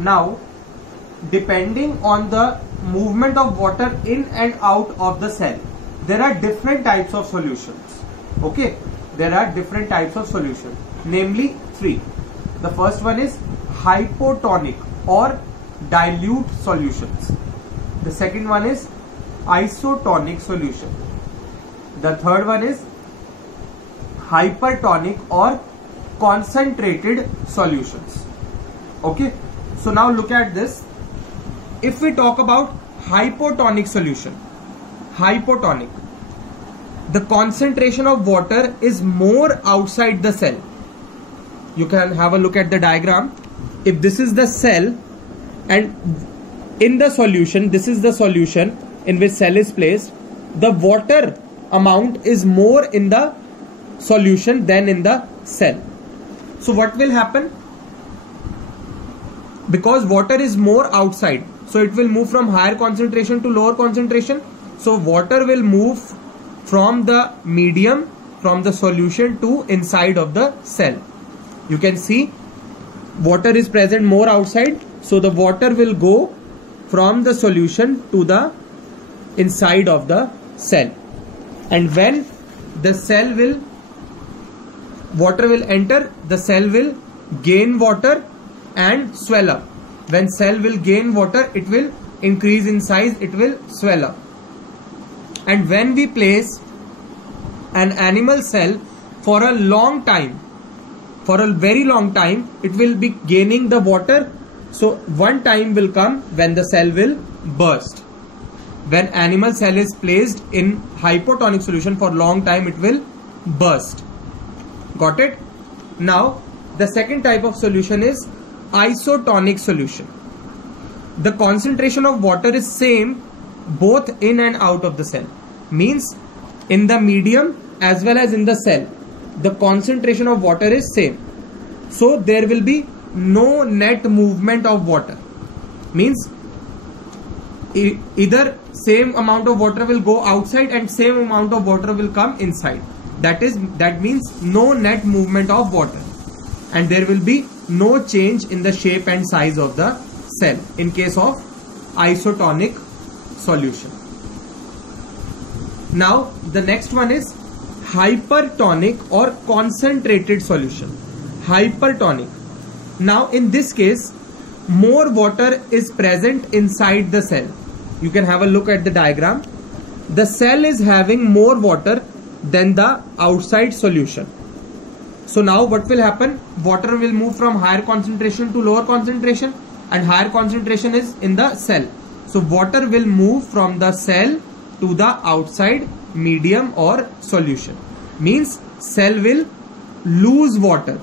Now, depending on the movement of water in and out of the cell, there are different types of solutions. Okay, there are different types of solutions, namely three. The first one is hypotonic or dilute solutions. The second one is isotonic solution. The third one is hypertonic or concentrated solutions. Okay, so now look at this. If we talk about hypotonic solution, hypotonic, the concentration of water is more outside the cell. You can have a look at the diagram. If this is the cell and in the solution, this is the solution in which cell is placed, the water amount is more in the solution than in the cell. So what will happen? Because water is more outside, so it will move from higher concentration to lower concentration. So water will move from the medium, from the solution to inside of the cell. You can see water is present more outside, so the water will go from the solution to the inside of the cell. And when the cell will, water will enter, the cell will gain water and swell up. When cell will gain water, it will increase in size, it will swell up. And when we place an animal cell for a long time, for a very long time, it will be gaining the water. So one time will come when the cell will burst. When animal cell is placed in hypotonic solution for long time, it will burst. Got it? Now the second type of solution is isotonic solution. The concentration of water is same both in and out of the cell. Means in the medium as well as in the cell, the concentration of water is same. So there will be no net movement of water. Means either same amount of water will go outside and same amount of water will come inside. That means no net movement of water, and there will be no change in the shape and size of the cell in case of isotonic solution. Now the next one is hypertonic or concentrated solution. Hypertonic. Now in this case, more water is present inside the cell. You can have a look at the diagram. The cell is having more water than the outside solution. So now what will happen? Water will move from higher concentration to lower concentration, and higher concentration is in the cell. So water will move from the cell to the outside medium or solution. Means cell will lose water.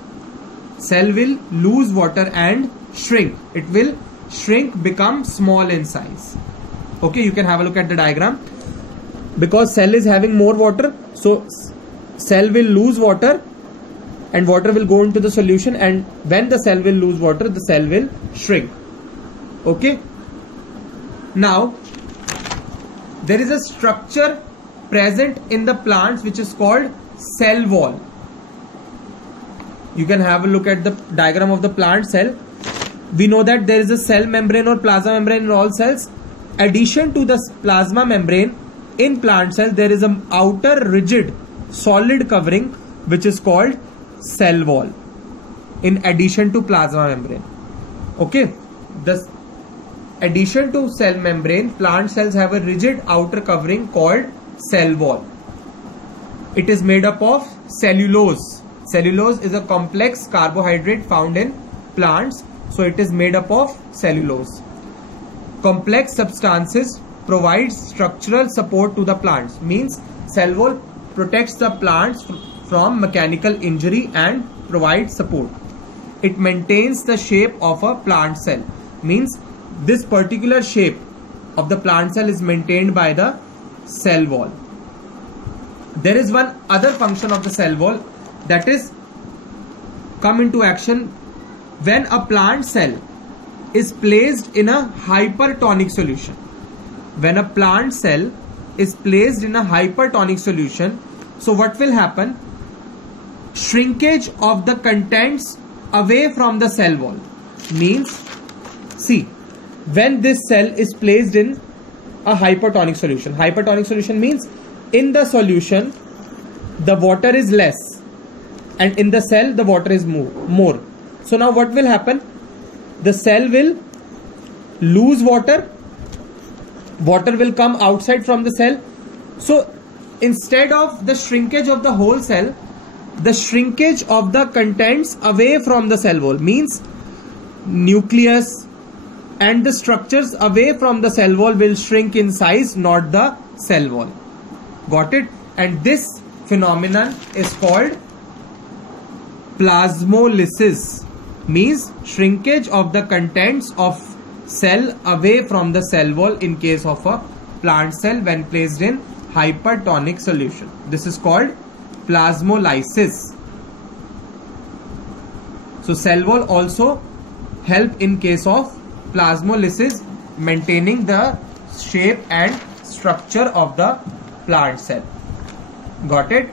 Cell will lose water and shrink. It will shrink, become small in size. Okay, you can have a look at the diagram. Because cell is having more water, so cell will lose water and water will go into the solution, and when the cell will lose water, the cell will shrink. Okay. Now there is a structure present in the plants which is called cell wall. You can have a look at the diagram of the plant cell. We know that there is a cell membrane or plasma membrane in all cells. Addition to the plasma membrane in plant cell, there is an outer rigid solid covering which is called cell wall, in addition to plasma membrane. Okay, the addition to cell membrane, plant cells have a rigid outer covering called cell wall. It is made up of cellulose. Cellulose is a complex carbohydrate found in plants, so it is made up of cellulose. Complex substances provides structural support to the plants. Means cell wall protects the plants from mechanical injury and provides support. It maintains the shape of a plant cell. Means this particular shape of the plant cell is maintained by the cell wall. There is one other function of the cell wall that is come into action when a plant cell is placed in a hypertonic solution. When a plant cell is placed in a hypertonic solution, so what will happen? Shrinkage of the contents away from the cell wall. Means See, when this cell is placed in a hypertonic solution. Hypertonic solution means in the solution the water is less and in the cell the water is more. So now what will happen? The cell will lose water. Water will come outside from the cell. So instead of the shrinkage of the whole cell, the shrinkage of the contents away from the cell wall, means nucleus and the structures away from the cell wall will shrink in size, not the cell wall. Got it? And this phenomenon is called plasmolysis, means shrinkage of the contents of cell away from the cell wall in case of a plant cell when placed in hypertonic solution. This is called plasmolysis. So cell wall also help in case of plasmolysis, maintaining the shape and structure of the plant cell. Got it?